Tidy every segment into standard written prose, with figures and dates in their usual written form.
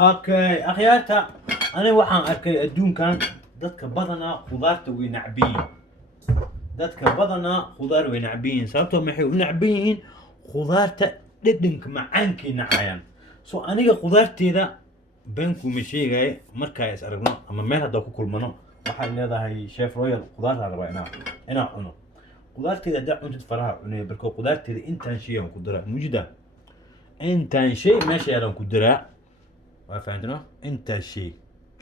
اوكي اخيارتا انا waxaan arkay adduunkan dadka badana khudaarta way nacbiin dadka badana khudaar way nacbiin sababtoo maxay u nacbiin khudaarta dhadhanka macaankii nacayaan soo aniga khudaarteeda beenku ma sheegay markaa is aragno ama meel hadda ku kulmano waxay leedahay chef royal khudaar la rabaa inaa cuno khudaarteeda hadda cuntid faraha cunay barko khudaarteeda intaan shay aan ku daraa mujida intaan shay meesha yaran ku daraa وفهمتنا انت شيء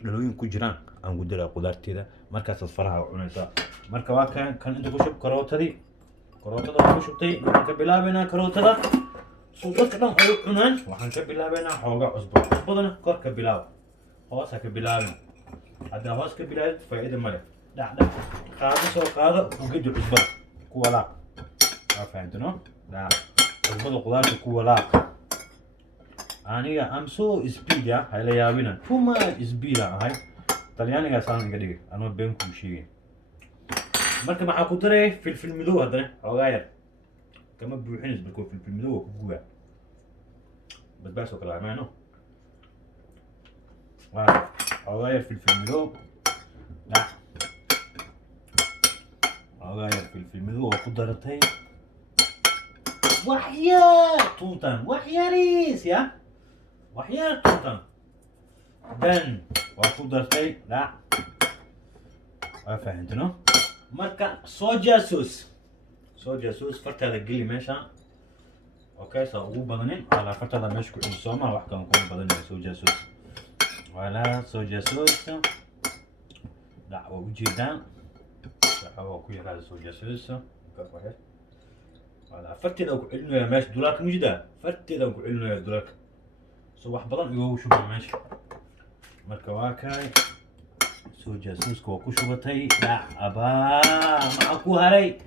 دلوين كجران ان قدر قدرتيدا markaas faraha cunaysa marka waa kan inta ku shub karootadi ku shubtay waxaan ka bilaabaynaa karootada soo dadka dhan ay cunaan waxaan ka bilaabaynaa xoogaa cusbadana kor ka bilaab hoos ka bilaabin hadda hoos ka bilaabid faa'iido male dhac qaado soo qaado u gidi cusbada ku walaaq waa fahantino dhac cusbada qudaarta ku walaaq aniga I'm so speed ya hayla yaabina too much speed ahay talyaaniga saan iga dhigay anoo been ku sheegay marka maxaa ku daray filfil madow hadana xoogaa yar kama buuxinis barko filfil madow ku guba bas oo kala maano waa xoogaa yar filfil madow la xoogaa yar filfil madow ku daratay waxyaar tuntan waxyaaris ya waxyaar tuntan dan waa ku dartay la waa fahantino marka soja sauce fartada geli meesha okay soo ugu badanin ala fartada meesha ku cusuma wax kan ku badan soja sauce wala soja sauce la waa ujeedaan waxa ku yaraa soja sauce ka waxay wala fartada ku cilmiga meesha dulaak mujida fartada ku cilmiga dulaak soo wax badan igu shubay meesha marka waa kay soja sauce ko ku shubatay la aba ma ku haray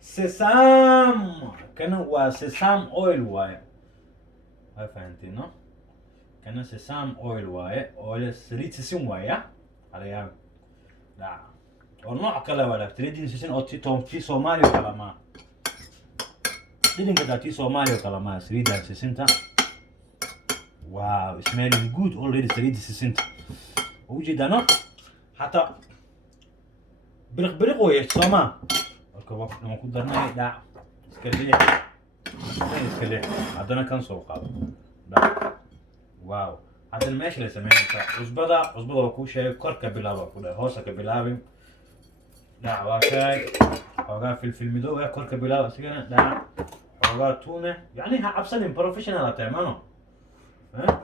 sesam kana waa sesam oil waaye ha fahantino kana sesam oil waaye oil saliid sisin waaye halayaa la oo nooc kale wala saliid sisin oo ti Soomaali kala ma didn't get that Somali kalama saliida sisinta wow smelling good already saliida sisinta وجدنا حتى برق ويا سما الكواب لما قدرنا لا اسكليه عندنا كان سوق هذا لا واو هذا الماشي اللي سميناه عزبده وكوشه كركه بلابا كده هوسك بلابي لا واكاي حوغا في المدو كركه بلابا سكنا لا حوغا تونه يعني ها عبسن بروفيشنال تعملوا ها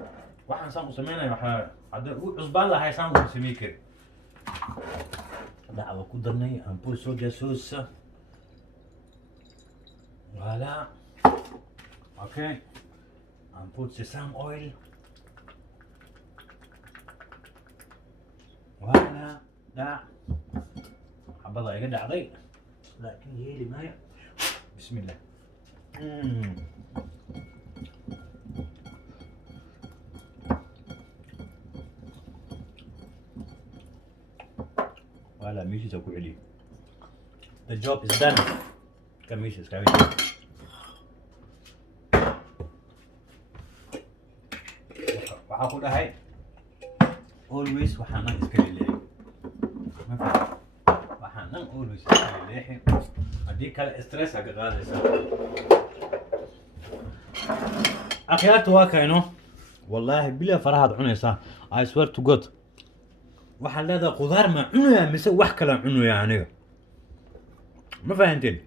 waxaan saan u sameynaa waxa hada cusbaan la haysan u sameey kar dacwa ku darnay ampul soja sauce voilà okay ampul sesame oil voilà da xabada iga dhacday laakiin yeeli maayo bismillah ولا ميشي تاكو عليه the job is done كم ميشي سكاوي وحاخد هاي always وحانا اسكالي ليه ما فهم وحانا always اسكالي ليه هديك الاسترس حق غالي اخيرات واكاينو والله بلا فرحة عنيسا I swear to God waxaan leedahay khudaar ma cunayaa mise wax kale cunayaa aniga ma fahanteen